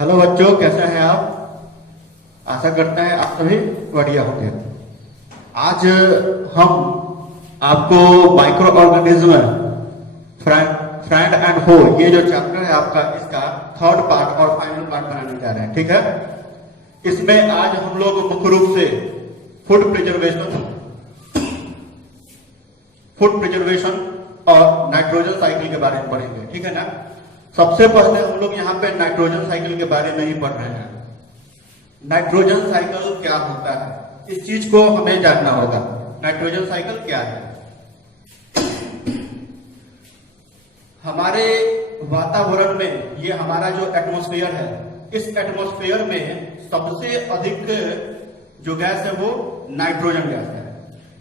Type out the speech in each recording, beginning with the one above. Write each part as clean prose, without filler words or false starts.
Hello बच्चों, कैसे हैं आप? आशा करते हैं आप सभी बढ़िया होंगे। आज हम आपको माइक्रो ऑर्गेनिज्म फ्रेंड एंड हो, ये जो चैप्टर है आपका, इसका थर्ड पार्ट और फाइनल पार्ट बनाने जा रहे हैं। ठीक है, इसमें आज हम लोग मुख्य रूप से फूड प्रिजर्वेशन और नाइट्रोजन साइकिल के बारे में पढ़ेंगे। ठीक है ना। सबसे पहले हम लोग यहाँ पे नाइट्रोजन साइकिल के बारे में ही पढ़ रहे हैं। नाइट्रोजन साइकिल क्या होता है, इस चीज को हमें जानना होगा। नाइट्रोजन साइकिल क्या है? हमारे वातावरण में, ये हमारा जो एटमॉस्फेयर है, इस एटमॉस्फेयर में सबसे अधिक जो गैस है वो नाइट्रोजन गैस है।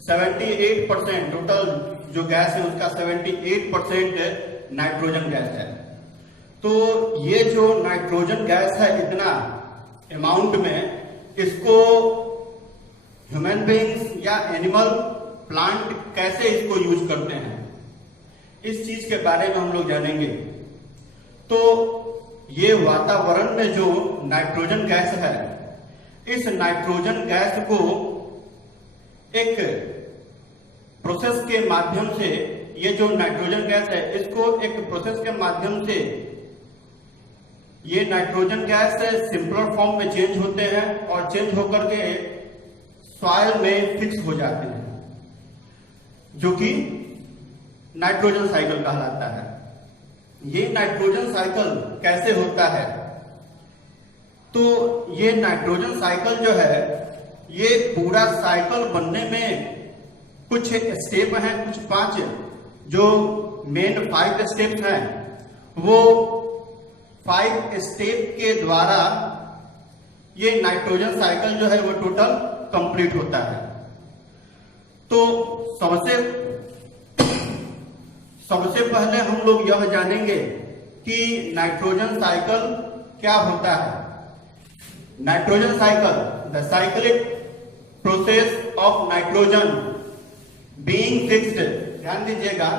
78% टोटल जो गैस है उसका 78% नाइट्रोजन गैस है। तो ये जो नाइट्रोजन गैस है, इतना अमाउंट में, इसको ह्यूमन बीइंग्स या एनिमल, प्लांट कैसे इसको यूज करते हैं, इस चीज के बारे में हम लोग जानेंगे। तो ये वातावरण में जो नाइट्रोजन गैस है, इस नाइट्रोजन गैस को एक प्रोसेस के माध्यम से, ये जो नाइट्रोजन गैस है, इसको एक प्रोसेस के माध्यम से ये नाइट्रोजन गैस सिंपलर फॉर्म में चेंज होते हैं और चेंज होकर के सॉइल में फिक्स हो जाते हैं, जो कि नाइट्रोजन साइकिल कहलाता है। ये नाइट्रोजन साइकिल कैसे होता है? तो ये नाइट्रोजन साइकिल जो है, ये पूरा साइकिल बनने में कुछ स्टेप हैं, कुछ 5 जो मेन 5 स्टेप्स हैं, वो 5 स्टेप के द्वारा ये नाइट्रोजन साइकिल जो है वो टोटल कंप्लीट होता है। तो सबसे पहले हम लोग यह जानेंगे कि नाइट्रोजन साइकिल क्या होता है। Nitrogen cycle, the cyclic process of nitrogen being fixed. ध्यान दीजिएगा,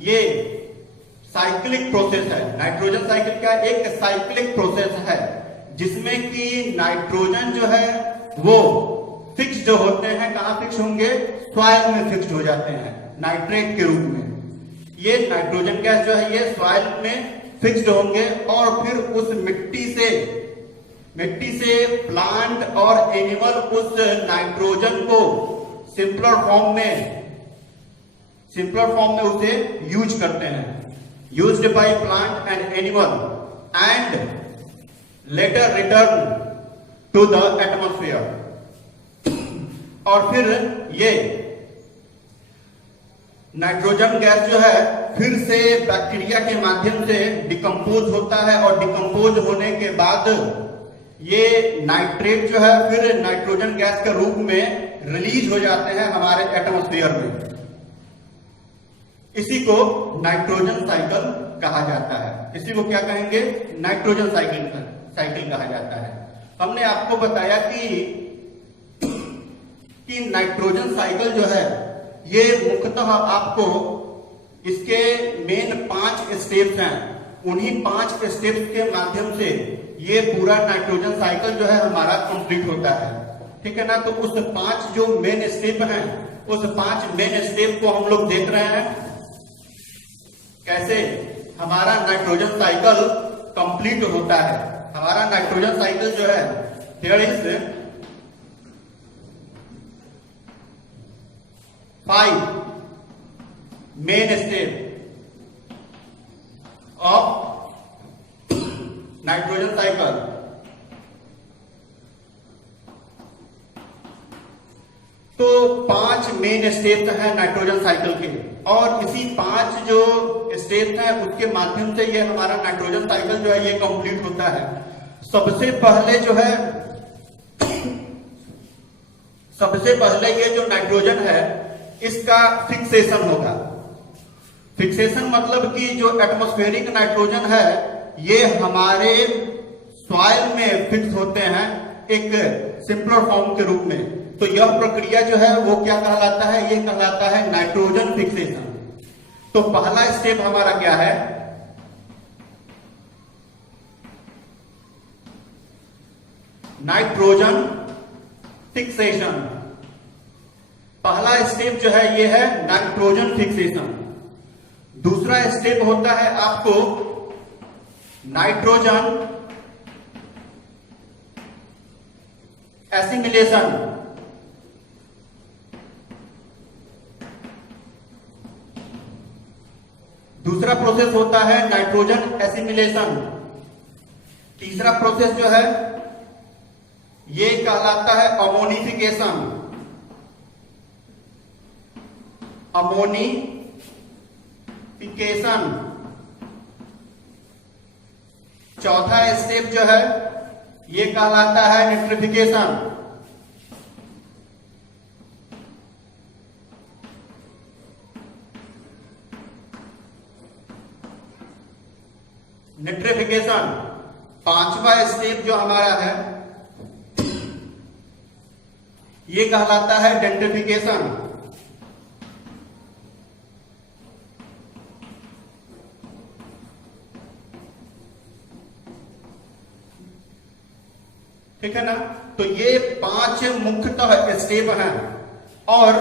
ये साइक्लिक प्रोसेस है। नाइट्रोजन साइकिल क्या? एक साइक्लिक प्रोसेस है जिसमें कि नाइट्रोजन जो है वो फिक्स्ड होते हैं। कहां फिक्स होंगे? सॉइल में फिक्स्ड हो जाते हैं नाइट्रेट के रूप में। ये नाइट्रोजन गैस जो है ये सॉइल में फिक्स्ड होंगे और फिर उस मिट्टी से प्लांट और एनिमल उस नाइट्रोजन को सिंपलर फॉर्म में उसे यूज करते हैं। Used by plant and animal and later return to the atmosphere. और फिर ये नाइट्रोजन गैस जो है फिर से बैक्टीरिया के माध्यम से डिकम्पोज होता है और डिकम्पोज होने के बाद ये नाइट्रेट जो है फिर नाइट्रोजन गैस के रूप में रिलीज हो जाते हैं हमारे एटमॉस्फेयर में। इसी को नाइट्रोजन साइकिल कहा जाता है। इसी को क्या कहेंगे? नाइट्रोजन साइकिल कहा जाता है। हमने आपको बताया कि नाइट्रोजन साइकिल जो है ये मुख्यतः आपको इसके मेन 5 स्टेप्स हैं। उन्हीं 5 स्टेप्स के माध्यम से ये पूरा नाइट्रोजन साइकिल जो है हमारा कंप्लीट होता है। ठीक है ना। तो उस 5 जो मेन स्टेप हैं, उस 5 मेन स्टेप को हम लोग देख रहे हैं कैसे हमारा नाइट्रोजन साइकिल कंप्लीट होता है। हमारा नाइट्रोजन साइकिल जो है, here is 5 main step of nitrogen cycle. तो 5 मेन स्टेप है नाइट्रोजन साइकिल के, और इसी 5 जो स्टेप है उसके माध्यम से ये हमारा नाइट्रोजन साइकिल जो है ये कंप्लीट होता है। सबसे पहले ये जो नाइट्रोजन है इसका फिक्सेशन होगा। फिक्सेशन मतलब कि जो एटमॉस्फेरिक नाइट्रोजन है ये हमारे सॉइल में फिक्स होते हैं एक सिंपलर फॉर्म के रूप में। तो यह प्रक्रिया जो है वो क्या कहलाता है? ये कहलाता है नाइट्रोजन फिक्सेशन। तो पहला स्टेप हमारा क्या है? Nitrogen fixation. पहला स्टेप जो है ये है नाइट्रोजन फिक्सेशन। दूसरा स्टेप होता है आपको नाइट्रोजन एसिमिलेशन। दूसरा प्रोसेस होता है नाइट्रोजन एसिमिलेशन। तीसरा प्रोसेस जो है ये कहलाता है अमोनिफिकेशन। अमोनिफिकेशन। चौथा स्टेप जो है ये कहलाता है निट्रिफिकेशन। निट्रिफिकेशन। पांचवा स्टेप जो हमारा है ये कहलाता है डेंट्रिफिकेशन। ठीक है ना। तो ये 5 मुख्यतः स्टेप हैं और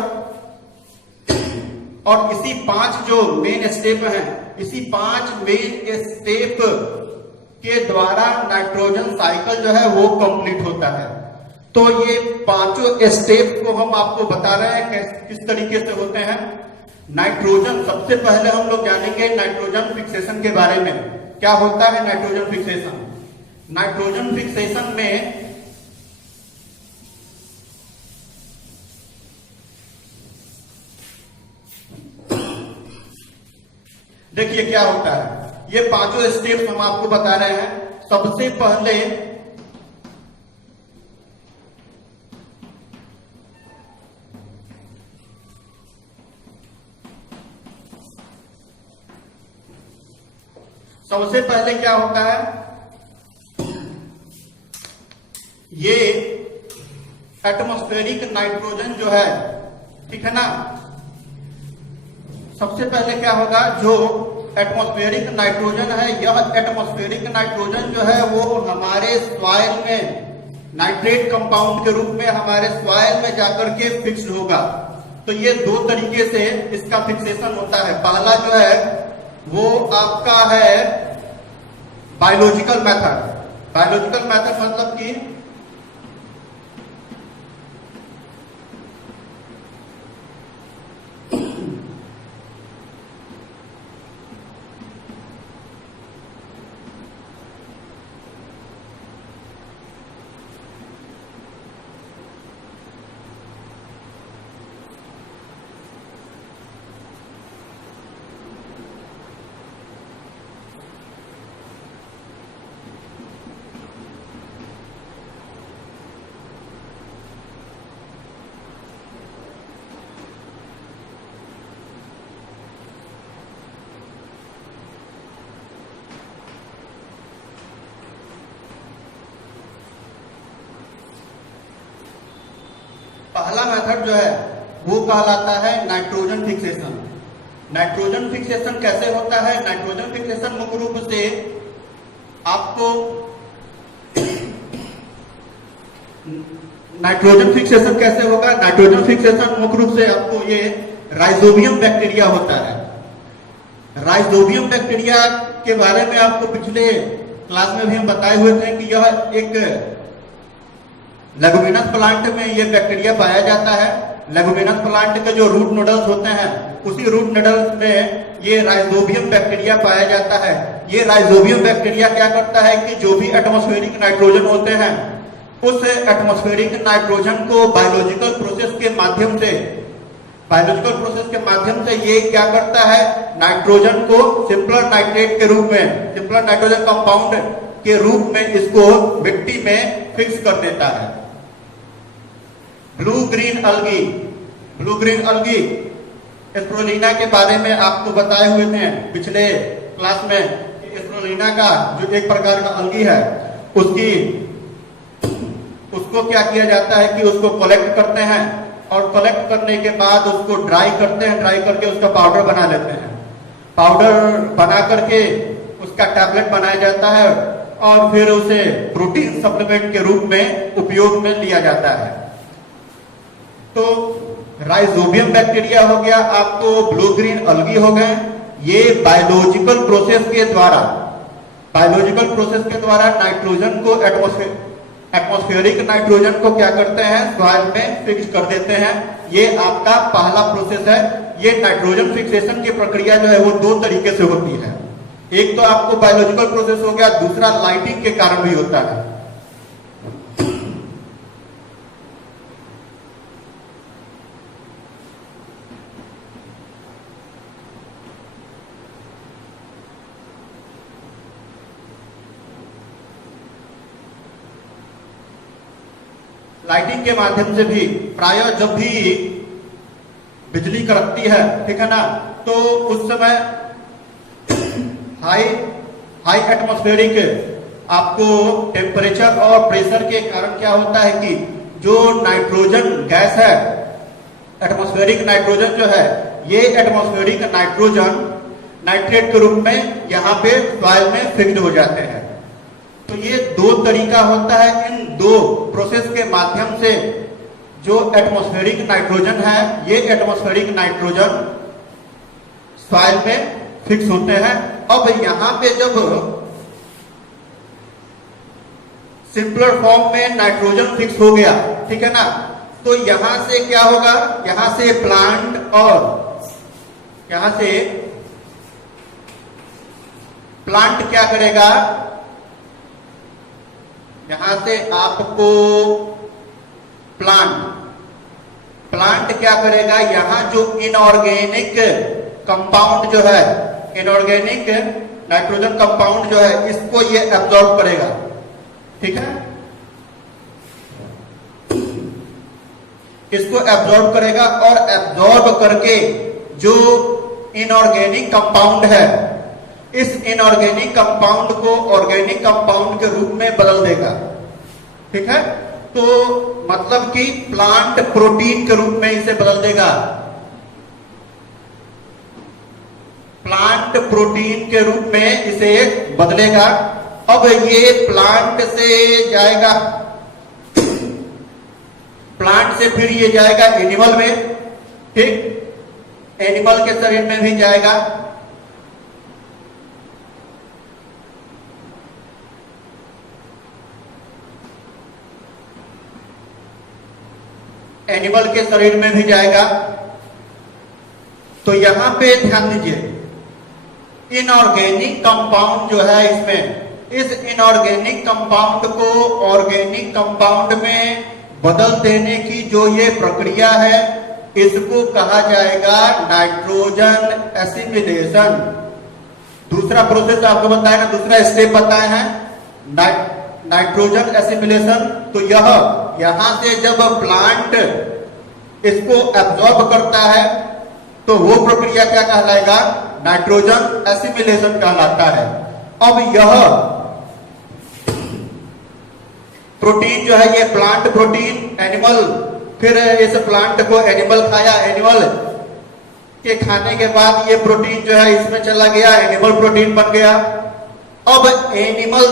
इसी 5 जो मेन स्टेप हैं, इसी 5 मेन स्टेप के द्वारा नाइट्रोजन साइकिल जो है वो कंप्लीट होता है। तो ये 5 स्टेप को हम आपको बता रहे हैं किस तरीके से होते हैं। नाइट्रोजन, सबसे पहले हम लोग जानेंगे नाइट्रोजन फिक्सेशन के बारे में। क्या होता है नाइट्रोजन फिक्सेशन? नाइट्रोजन फिक्सेशन में देखिए क्या होता है। ये 5 स्टेप्स हम आपको बता रहे हैं। सबसे पहले क्या होता है, ये एटमॉस्फेरिक नाइट्रोजन जो है, ठीक है ना। सबसे पहले क्या होगा, जो एटमॉस्फेरिक नाइट्रोजन है, यह एटमॉस्फेरिक नाइट्रोजन जो है वो हमारे सॉइल में नाइट्रेट कंपाउंड के रूप में हमारे सॉइल में जाकर के फिक्स्ड होगा। तो ये 2 तरीके से इसका फिक्सेशन होता है। पहला जो है वो आपका है बायोलॉजिकल मेथड। बायोलॉजिकल मेथड मतलब कि पहला मेथड जो है वो कहलाता है नाइट्रोजन फिक्सेशन। नाइट्रोजन फिक्सेशन कैसे होता है? नाइट्रोजन फिक्सेशन मुख्य रूप से आपको नाइट्रोजन फिक्सेशन कैसे होगा? नाइट्रोजन फिक्सेशन मुख्य रूप से आपको ये राइजोबियम बैक्टीरिया होता है। राइजोबियम बैक्टीरिया के बारे में आपको पिछले क्लास में भी हम बताए हुए थे कि यह एक लेगुमिनस प्लांट में ये बैक्टीरिया पाया जाता है। लेगुमिनस प्लांट के जो रूट नोडल्स होते हैं, उसी रूट नोडल्स में ये राइजोबियम बैक्टीरिया पाया जाता है। ये राइजोबियम बैक्टीरिया क्या करता है कि जो भी एटमॉस्फेरिक नाइट्रोजन होते हैं, उस एटमॉस्फेरिक नाइट्रोजन को बायोलॉजिकल प्रोसेस के माध्यम से ये क्या करता है, नाइट्रोजन को सिंपलर नाइट्रेट के रूप में, सिंपलर नाइट्रोजन कंपाउंड के रूप में इसको मिट्टी में फिक्स कर देता है। ब्लू ग्रीन अलगी स्प्रुलिना के बारे में आपको बताए हुए थे पिछले क्लास में। स्प्रुलिना का जो एक प्रकार का अलगी है, उसको क्या किया जाता है कि उसको कलेक्ट करते हैं और कलेक्ट करने के बाद उसको ड्राई करते हैं। ड्राई करके उसका पाउडर बना लेते हैं। पाउडर बना करके उसका टैबलेट बनाया जाता है और फिर उसे प्रोटीन सप्लीमेंट के रूप में उपयोग में लिया जाता है। तो राइजोबियम बैक्टीरिया हो गया, आपको ब्लू ग्रीन अलगी हो गए। ये बायोलॉजिकल प्रोसेस के द्वारा नाइट्रोजन को एटमॉस्फेरिक नाइट्रोजन को क्या करते हैं, सॉइल में फिक्स कर देते हैं। ये आपका पहला प्रोसेस है। ये नाइट्रोजन फिक्सेशन की प्रक्रिया जो है वो दो तरीके से होती है। एक तो आपको बायोलॉजिकल प्रोसेस हो गया, दूसरा लाइटिंग के कारण भी होता है। लाइटिंग के माध्यम से भी प्रायः जब भी बिजली कड़कती है, ठीक है ना, तो उस समय हाई एटमॉस्फेरिक आपको टेम्परेचर और प्रेशर के कारण क्या होता है कि जो नाइट्रोजन गैस है, एटमॉस्फेरिक नाइट्रोजन जो है, ये एटमॉस्फेरिक नाइट्रोजन नाइट्रेट के रूप में यहाँ पे सॉइल में फिक्स्ड हो जाते हैं। तो ये दो तरीका होता है। इन दो प्रोसेस के माध्यम से जो एटमॉस्फेरिक नाइट्रोजन है, ये एटमॉस्फेरिक नाइट्रोजन सॉइल में फिक्स होते हैं। अब यहां पे जब सिंपलर फॉर्म में नाइट्रोजन फिक्स हो गया, ठीक है ना, तो यहां से क्या होगा, यहां से प्लांट क्या करेगा, यहां से आपको प्लांट क्या करेगा, यहां जो इनऑर्गेनिक कंपाउंड जो है, इनऑर्गेनिक नाइट्रोजन कंपाउंड जो है, इसको ये एब्जॉर्ब करेगा, ठीक है, इसको एब्जॉर्ब करेगा और एब्जॉर्ब करके जो इनऑर्गेनिक कंपाउंड है, इस इनऑर्गेनिक कंपाउंड को ऑर्गेनिक कंपाउंड के रूप में बदल देगा, ठीक है। तो मतलब कि प्लांट प्रोटीन के रूप में इसे बदल देगा, प्लांट प्रोटीन के रूप में इसे बदलेगा। अब ये प्लांट से जाएगा, प्लांट से फिर ये जाएगा एनिमल में, ठीक, एनिमल के शरीर में भी जाएगा। एनिमल के शरीर में भी जाएगा। तो यहां पे ध्यान दीजिए, इनऑर्गेनिक कंपाउंड जो है, इसमें इस इनऑर्गेनिक कंपाउंड को ऑर्गेनिक कंपाउंड में बदल देने की जो ये प्रक्रिया है, इसको कहा जाएगा नाइट्रोजन एसिमिलेशन। दूसरा प्रोसेस आपको बताया ना, दूसरा स्टेप बताया है नाइट्रोजन एसिमिलेशन। तो यहां से जब प्लांट इसको एब्जॉर्ब करता है तो वो प्रक्रिया क्या कहलाएगा, नाइट्रोजन एसिमिलेशन कहलाता है। अब यह प्रोटीन जो है, ये प्लांट प्रोटीन, एनिमल, फिर इस प्लांट को एनिमल खाया, एनिमल के खाने के बाद ये प्रोटीन जो है इसमें चला गया, एनिमल प्रोटीन बन गया। अब एनिमल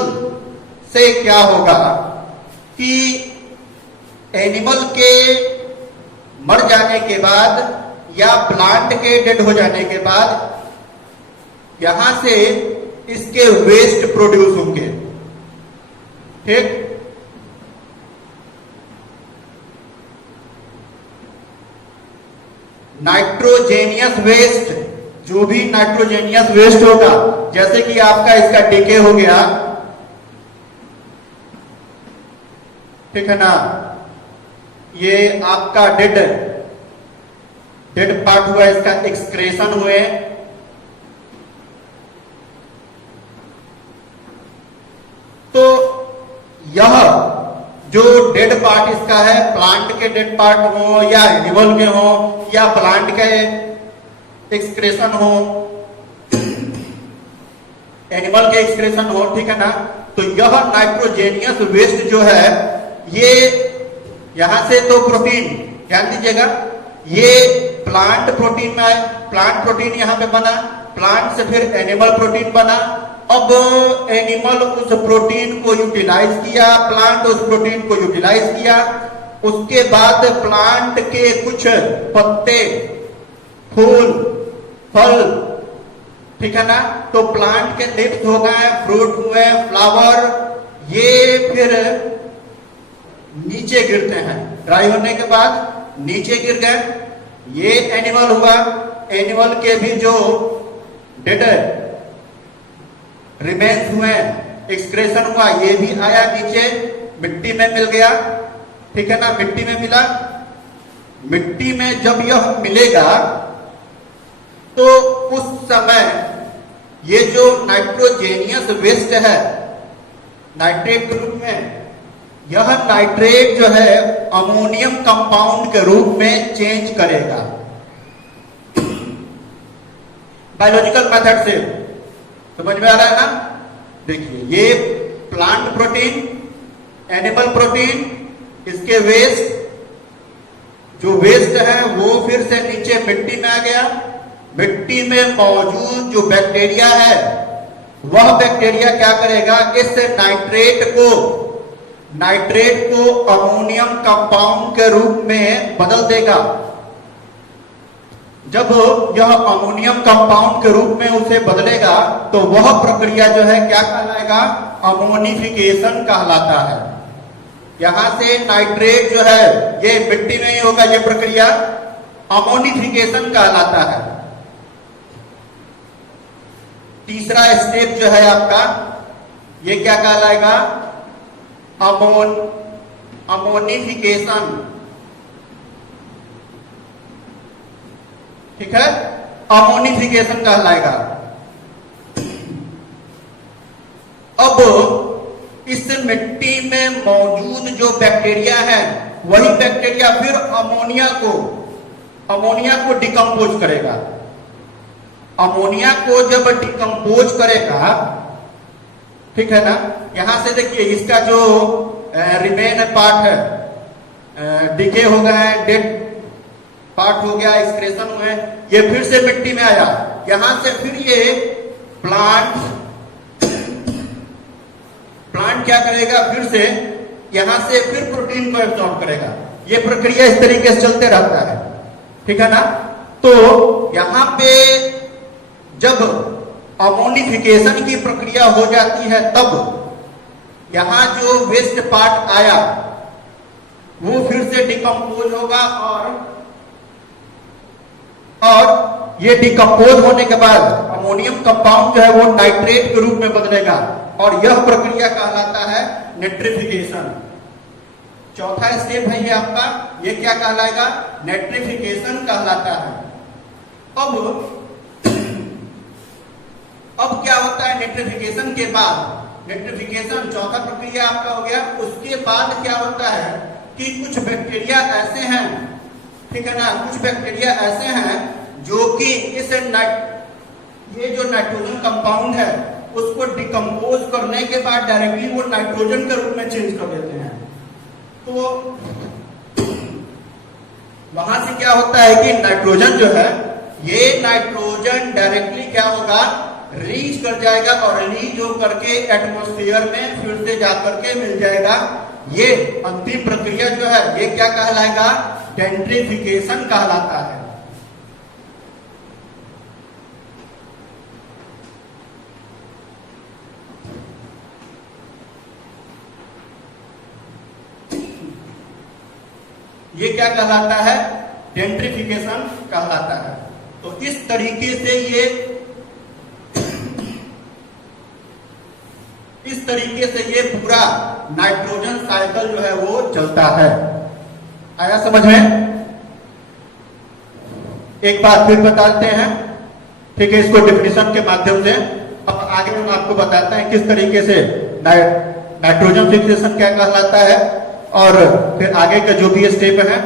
से क्या होगा कि एनिमल के मर जाने के बाद या प्लांट के डेड हो जाने के बाद यहां से इसके वेस्ट प्रोड्यूस होंगे, ठीक। नाइट्रोजेनियस वेस्ट, जो भी नाइट्रोजेनियस वेस्ट होगा, जैसे कि आपका इसका डीके हो गया, ठीक है ना, ये आपका डेड पार्ट हुआ, इसका एक्सक्रेशन हुए, तो यह जो डेड पार्ट इसका है, प्लांट के डेड पार्ट हो या एनिमल के हो या प्लांट के एक्सक्रेशन हो, एनिमल के एक्सक्रेशन हो, ठीक है ना, तो यह नाइट्रोजेनियस वेस्ट जो है, ये यहां से तो प्रोटीन, ध्यान दीजिएगा, ये प्लांट प्रोटीन में आए, प्लांट प्रोटीन यहां पे बना, प्लांट से फिर एनिमल प्रोटीन बना, अब एनिमल उस प्रोटीन को यूटिलाइज किया, प्लांट उस प्रोटीन को यूटिलाइज किया, उसके बाद प्लांट के कुछ पत्ते, फूल, फल, ठीक है ना, तो प्लांट के लिप्स हो गए, फ्रूट हुए, फ्लावर, ये फिर नीचे गिरते हैं, ड्राई होने के बाद नीचे गिर गए। ये एनिमल हुआ, एनिमल के भी जो डेड रिमेन्स हुए, एक्सक्रेशन हुआ, ये भी आया नीचे, मिट्टी में मिल गया, ठीक है ना, मिट्टी में मिला। मिट्टी में जब यह मिलेगा तो उस समय ये जो नाइट्रोजेनियस वेस्ट है नाइट्रेट के रूप में, यह नाइट्रेट जो है अमोनियम कंपाउंड के रूप में चेंज करेगा बायोलॉजिकल मेथड से। समझ में आ रहा है ना? देखिए, ये प्लांट प्रोटीन, एनिमल प्रोटीन, इसके वेस्ट, जो वेस्ट है वो फिर से नीचे मिट्टी में आ गया। मिट्टी में मौजूद जो बैक्टीरिया है वह बैक्टीरिया क्या करेगा, इस नाइट्रेट को अमोनियम कंपाउंड के रूप में बदल देगा। जब यह अमोनियम कंपाउंड के रूप में उसे बदलेगा तो वह प्रक्रिया जो है क्या कहलाएगा, अमोनिफिकेशन कहलाता है। यहां से नाइट्रेट जो है ये मिट्टी में ही होगा, ये प्रक्रिया अमोनिफिकेशन कहलाता है। तीसरा स्टेप जो है आपका, ये क्या कहलाएगा, अमोनिफिकेशन, ठीक है, अमोनिफिकेशन कहलाएगा। अब इस मिट्टी में मौजूद जो बैक्टीरिया है वही बैक्टीरिया फिर अमोनिया को डिकम्पोज करेगा। अमोनिया को जब डिकम्पोज करेगा, ठीक है ना, यहां से देखिए इसका जो रिमेन पार्ट है, डिके हो गया है, डेड पार्ट हो गया, एक्सक्रेशन हुए, ये फिर से मिट्टी में आया। यहां से फिर ये प्लांट क्या करेगा, फिर से यहां से फिर प्रोटीन को एब्जॉर्ब करेगा। ये प्रक्रिया इस तरीके से चलते रहता है, ठीक है ना। तो यहां पे जब अमोनिफिकेशन की प्रक्रिया हो जाती है तब यहां जो वेस्ट पार्ट आया वो फिर से डिकम्पोज होगा और ये डिकम्पोज होने के बाद अमोनियम कंपाउंड जो है वो नाइट्रेट के रूप में बदलेगा और यह प्रक्रिया कहलाता है नेट्रिफिकेशन। चौथा स्टेप है ये आपका, ये क्या कहलाएगा, नेट्रिफिकेशन कहलाता है। अब क्या होता है नेट्रिफिकेशन के बाद, नेट्रिफिकेशन चौथा प्रक्रिया आपका हो गया। उसके बाद क्या होता है कि कुछ बैक्टीरिया ऐसे हैं, ठीक है ना, कुछ बैक्टीरिया ऐसे हैं जो कि ये जो नाइट्रोजन कंपाउंड है उसको डिकम्पोज करने के बाद डायरेक्टली वो नाइट्रोजन के रूप में चेंज कर देते हैं। तो वहां से क्या होता है कि नाइट्रोजन जो है, ये नाइट्रोजन डायरेक्टली क्या होगा, रीच कर जाएगा और रीच हो करके एटमॉस्फेयर में फिर से जाकर के मिल जाएगा। ये अंतिम प्रक्रिया जो है ये क्या कहलाएगा, डेंट्रिफिकेशन कहलाता है। ये क्या कहलाता है, डेंट्रिफिकेशन कहलाता है। तो इस तरीके से ये पूरा नाइट्रोजन साइकिल जो है वो चलता है। आया समझ में? एक बार फिर बताते हैं, ठीक है, इसको डेफिनेशन के माध्यम से। अब आगे हम आपको बताते हैं किस तरीके से नाइट्रोजन फिक्सेशन क्या कहलाता है और फिर आगे का जो भी स्टेप है।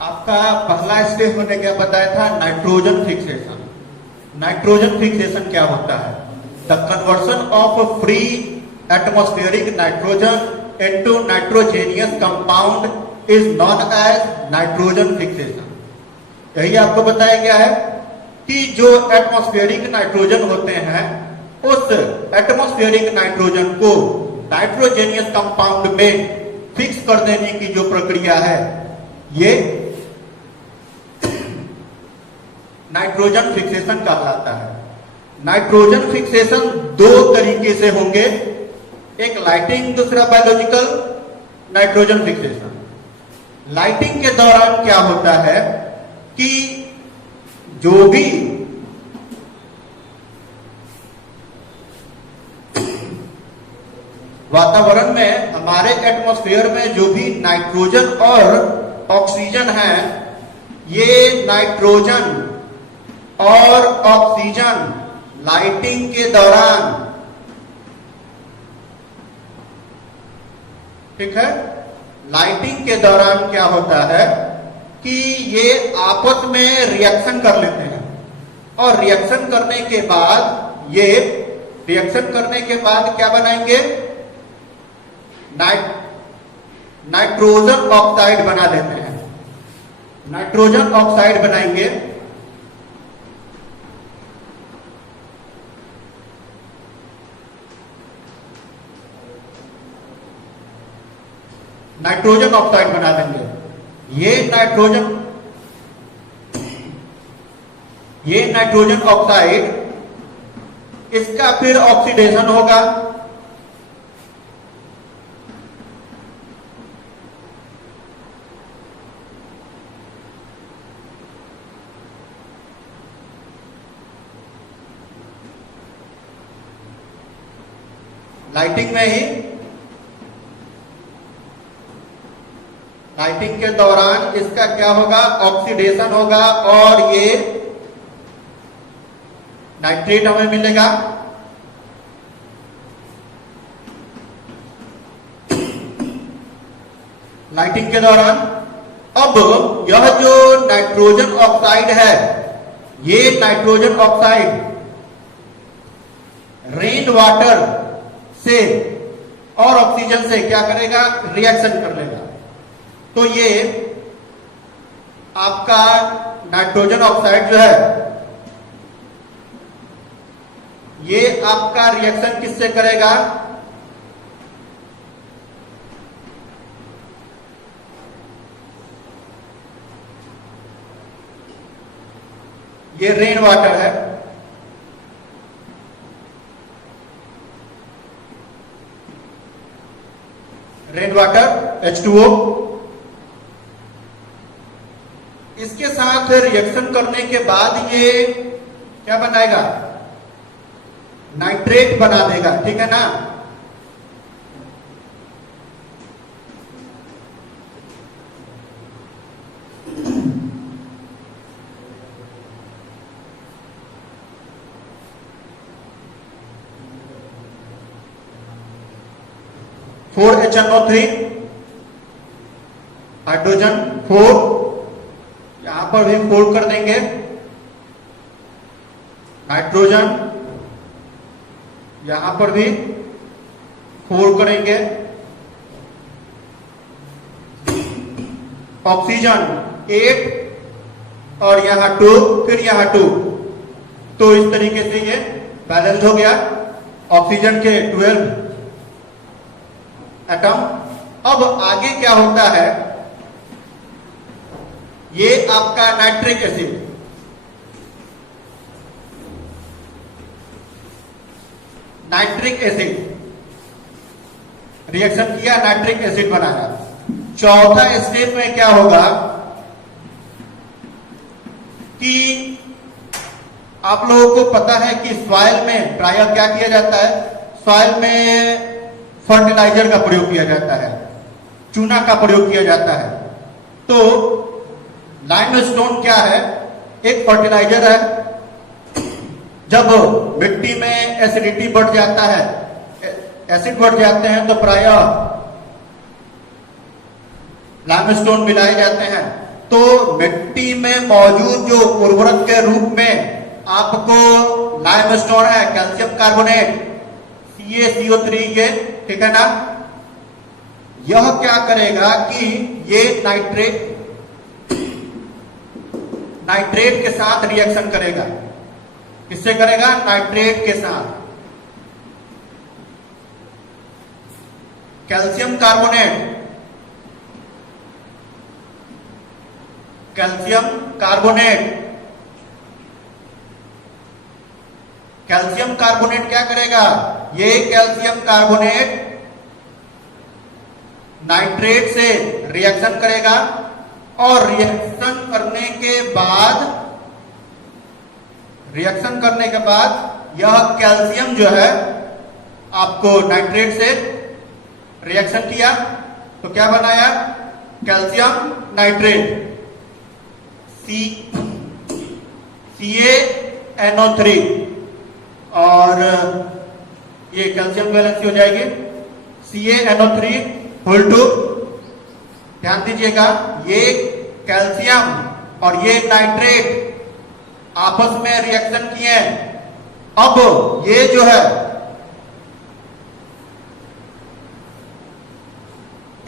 आपका पहला स्टेप मैंने क्या बताया था, नाइट्रोजन फिक्सेशन। नाइट्रोजन फिक्सेशन क्या होता है, the conversion of free atmospheric nitrogen into nitrogenous compound is known as nitrogen fixation. यही आपको बताया गया है कि जो एटमॉस्फेरिक नाइट्रोजन होते हैं उस एटमॉस्फेरिक नाइट्रोजन को नाइट्रोजेनियस कंपाउंड में फिक्स कर देने की जो प्रक्रिया है ये नाइट्रोजन फिक्सेशन कहलाता है। नाइट्रोजन फिक्सेशन दो तरीके से होंगे, एक लाइटिंग, दूसरा बायोलॉजिकल नाइट्रोजन फिक्सेशन। लाइटिंग के दौरान क्या होता है कि जो भी वातावरण में, हमारे एटमॉस्फेयर में जो भी नाइट्रोजन और ऑक्सीजन है, ये नाइट्रोजन और ऑक्सीजन लाइटिंग के दौरान, ठीक है, लाइटिंग के दौरान क्या होता है कि ये आपस में रिएक्शन कर लेते हैं और रिएक्शन करने के बाद क्या बनाएंगे, नाइट्रोजन ऑक्साइड बना लेते हैं। नाइट्रोजन ऑक्साइड बनाएंगे, नाइट्रोजन ऑक्साइड बना देंगे। ये नाइट्रोजन ऑक्साइड, इसका फिर ऑक्सीडेशन होगा, लाइटिंग में ही, लाइटिंग के दौरान इसका क्या होगा, ऑक्सीडेशन होगा और ये नाइट्रेट हमें मिलेगा। लाइटिंग के दौरान अब यह जो नाइट्रोजन ऑक्साइड है, ये नाइट्रोजन ऑक्साइड रेन वाटर से और ऑक्सीजन से क्या करेगा, रिएक्शन कर लेगा। तो ये आपका नाइट्रोजन ऑक्साइड जो है, ये आपका रिएक्शन किससे करेगा, ये रेन वाटर है, रेन वाटर H2O, इसके साथ रिएक्शन करने के बाद ये क्या बनाएगा, नाइट्रेट बना देगा, ठीक है ना। फोर HNO3, हाइड्रोजन 4, यहां पर भी 4 कर देंगे, नाइट्रोजन यहां पर भी 4 करेंगे, ऑक्सीजन 8 और यहां 2, फिर यहां 2। तो इस तरीके से ये बैलेंस हो गया, ऑक्सीजन के 12 एटम। अब आगे क्या होता है, ये आपका nitric acid, nitric acid reaction किया, नाइट्रिक एसिड बनाया। चौथा स्टेप में क्या होगा कि आप लोगों को पता है कि सॉइल में प्रायः क्या किया जाता है, सॉइल में फर्टिलाइजर का प्रयोग किया जाता है, चूना का प्रयोग किया जाता है। तो लाइमस्टोन क्या है, एक फर्टिलाइजर है। जब मिट्टी में एसिडिटी बढ़ जाता है, एसिड बढ़ जाते हैं, तो प्रायः लाइमस्टोन मिलाए जाते हैं। तो मिट्टी में मौजूद जो उर्वरक के रूप में आपको लाइमस्टोन है, कैल्शियम कार्बोनेट, CaCO3, ये ठीक है ना, यह क्या करेगा कि ये नाइट्रेट के साथ रिएक्शन करेगा। किससे करेगा? नाइट्रेट के साथ। Calcium carbonate, calcium carbonate, calcium carbonate क्या करेगा? ये कैल्शियम कार्बोनेट नाइट्रेट से रिएक्शन करेगा और रिएक्शन करने के बाद यह कैल्शियम जो है आपको नाइट्रेट से रिएक्शन किया तो क्या बनाया? कैल्शियम नाइट्रेट CaNO3 और ये कैल्शियम बैलेंस हो जाएगी CaNO3 होल टू। ध्यान दीजिएगा, ये कैल्शियम और ये नाइट्रेट आपस में रिएक्शन किए। अब ये जो है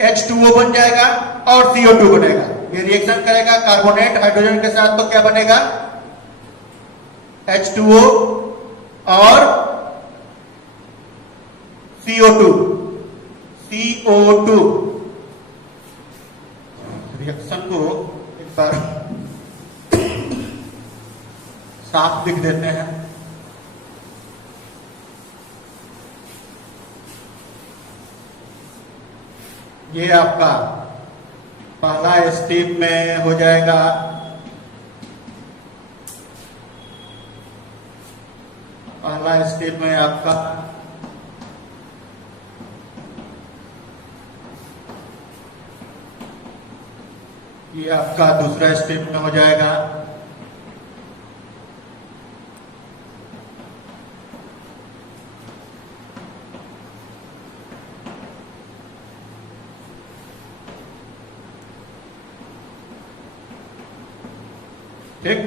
H2O बन जाएगा और CO2 बनेगा। ये रिएक्शन करेगा कार्बोनेट हाइड्रोजन के साथ तो क्या बनेगा? H2O और CO2। रिएक्शन को एक बार साफ लिख देते हैं। ये आपका पहला स्टेप में हो जाएगा पहला स्टेप में आपका ये आपका दूसरा स्टेप में हो जाएगा ठीक।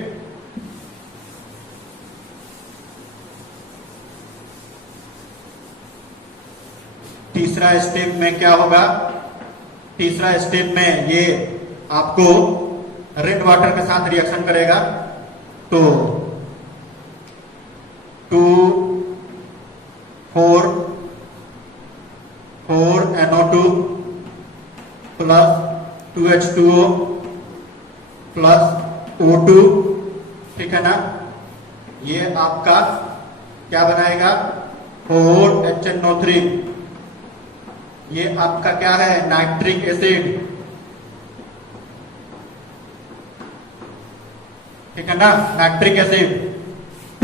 तीसरा स्टेप में क्या होगा? तीसरा स्टेप में ये आपको रेड वाटर के साथ रिएक्शन करेगा तो 4NO2 plus 2H2O plus O2, ठीक है ना? ये आपका क्या बनाएगा? 4HNO3। ये आपका क्या है? नाइट्रिक एसिड, ठीक है ना? Nitric acid.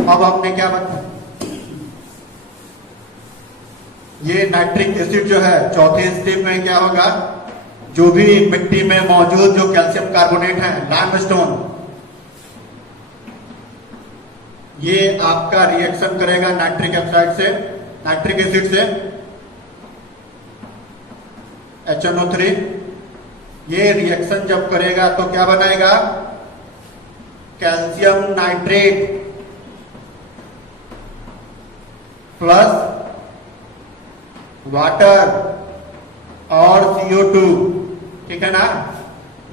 अब आपने क्या बता, ये नाइट्रिक एसिड जो है चौथे स्टेप में क्या होगा? जो भी मिट्टी में मौजूद जो कैल्शियम कार्बोनेट है, लाइमस्टोन, ये आपका रिएक्शन करेगा नाइट्रिक ऑक्साइड से, नाइट्रिक एसिड से HNO3। ये रिएक्शन जब करेगा तो क्या बनाएगा? कैल्शियम नाइट्रेट प्लस वाटर और CO2, ठीक है ना?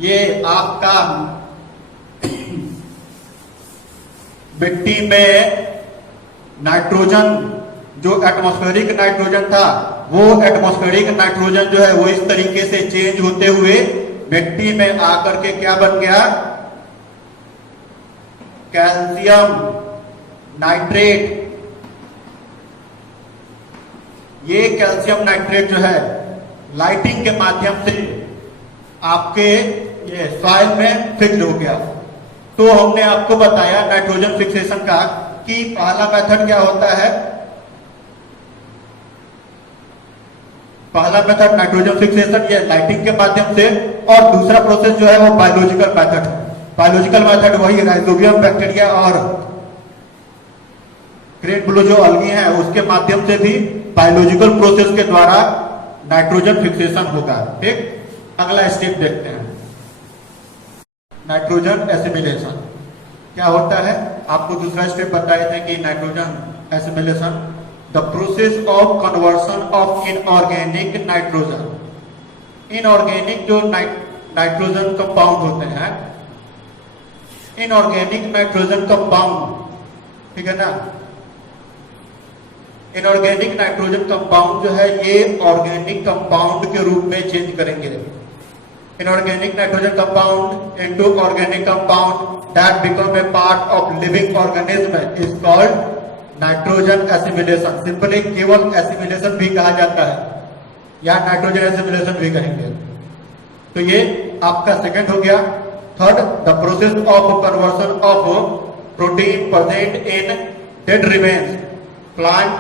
ये आपका मिट्टी में नाइट्रोजन जो एटमॉस्फेरिक नाइट्रोजन था, वो एटमॉस्फेरिक नाइट्रोजन जो है वो इस तरीके से चेंज होते हुए मिट्टी में आकर के क्या बन गया? Calcium nitrate. ये कैल्शियम नाइट्रेट जो है लाइटिंग के माध्यम से आपके ये सॉइल में फिक्स हो गया। तो हमने आपको बताया नाइट्रोजन फिक्सेशन का कि पहला मेथड क्या होता है? पहला मेथड नाइट्रोजन फिक्सेशन ये लाइटिंग के माध्यम से, और दूसरा प्रोसेस जो है वो बायोलॉजिकल मेथड। बायोलॉजिकल मेथड वही राइजोबियम बैक्टीरिया और ग्रेन ब्लू जो अलगी है उसके माध्यम से भी बायोलॉजिकल प्रोसेस के द्वारा नाइट्रोजन फिक्सेशन होगा। ठीक, अगला स्टेप देखते हैं, नाइट्रोजन एसिमिलेशन क्या होता है। आपको दूसरा स्टेप बताए थे कि nitrogen assimilation the process of conversion of inorganic nitrogen inorganic जो नाइट्रोजन कंपाउंड होते हैं, इनऑर्गेनिक नाइट्रोजन कंपाउंड, ठीक है ना, इनऑर्गेनिक नाइट्रोजन कंपाउंड जो है ये ऑर्गेनिक कंपाउंड के रूप में चेंज करेंगे। Inorganic nitrogen compound into organic compound that become a part of living organism is called nitrogen assimilation. Simply केवल एसिमिलेशन भी कहा जाता है या नाइट्रोजन एसिमिलेशन भी कहेंगे। तो ये आपका सेकंड हो गया। Third, the process of conversion of protein present in dead remains, plant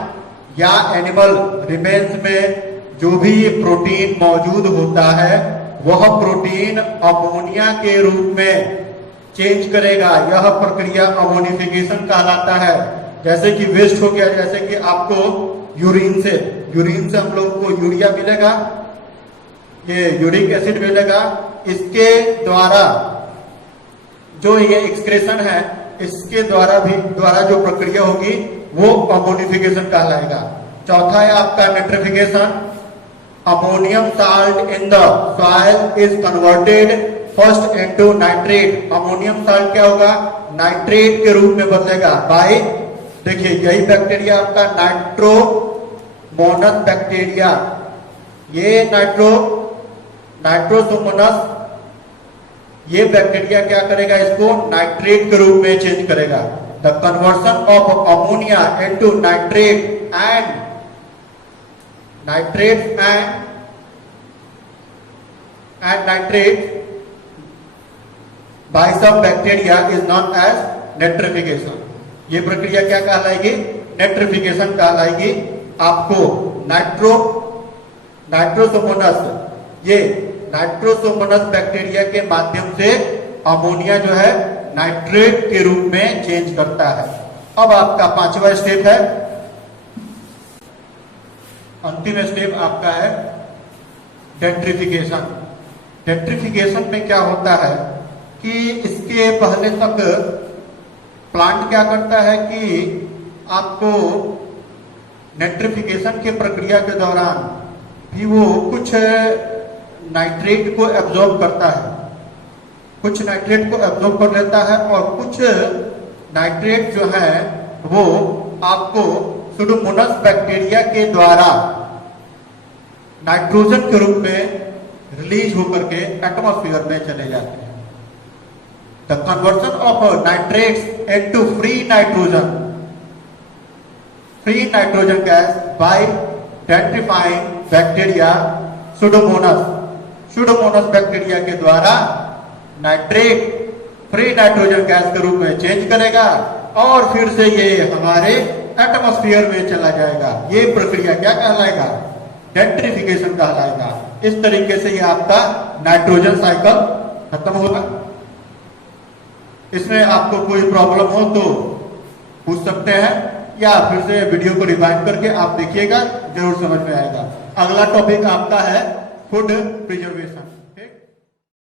या एनिमल रिमेन्स में जो भी प्रोटीन मौजूद होता है वह प्रोटीन अमोनिया के रूप में चेंज करेगा। यह प्रक्रिया अमोनिफिकेशन कहलाता है। जैसे कि वेस्ट हो गया, जैसे कि आपको यूरिन से हम लोग को यूरिया मिलेगा, ये यूरिक एसिड मिलेगा, इसके द्वारा जो ये एक्सक्रेशन है इसके द्वारा जो प्रक्रिया होगी वो अमोनिफिकेशन कहलाएगा। चौथा है आपका nitrification. Ammonium salt in the soil is converted first into nitrate. Ammonium salt क्या होगा? नाइट्रेट के रूप में बदलेगा बाय, देखिए यही बैक्टीरिया आपका नाइट्रोमोनस बैक्टीरिया, ये नाइट्रोसोमोनस, ये बैक्टीरिया क्या करेगा? इसको नाइट्रेट के रूप में चेंज करेगा। The conversion of ammonia into nitrate and nitrate by some bacteria is known as nitrification. ये प्रक्रिया क्या कहलाएगी? नाइट्रिफिकेशन कहलाएगी। आपको नाइट्रोसोमोनस, ये नाइट्रोसोमोनस बैक्टीरिया के माध्यम से अमोनिया जो है नाइट्रेट के रूप में चेंज करता है। अब आपका पांचवा स्टेप है, अंतिम स्टेप आपका है डेंट्रिफिकेशन। डेंट्रिफिकेशन में क्या होता है कि इसके पहले तक प्लांट क्या करता है कि आपको डेंट्रिफिकेशन के प्रक्रिया के दौरान भी वो कुछ नाइट्रेट को एब्जॉर्ब करता है, कुछ नाइट्रेट को एब्जॉर्ब कर लेता है और कुछ नाइट्रेट जो है वो आपको सुडोमोनास बैक्टीरिया के द्वारा नाइट्रोजन के रूप में रिलीज होकर के एटमॉस्फेयर में चले जाते हैं। The conversion of nitrates into free nitrogen gas by denitrifying bacteria Pseudomonas bacteria के द्वारा नाइट्रेट फ्री नाइट्रोजन गैस के रूप में चेंज करेगा और फिर से ये हमारे एटमॉस्फेयर में चला जाएगा। ये प्रक्रिया क्या कहलाएगा? डेंट्रिफिकेशन कहलाएगा। इस तरीके से ये आपका नाइट्रोजन साइकिल खत्म होगा। इसमें आपको कोई प्रॉब्लम हो तो पूछ सकते हैं या फिर से वीडियो को रिवाइंड करके आप देखिएगा, जरूर समझ में आएगा। अगला टॉपिक आपका है फूड प्रिजर्वेशन।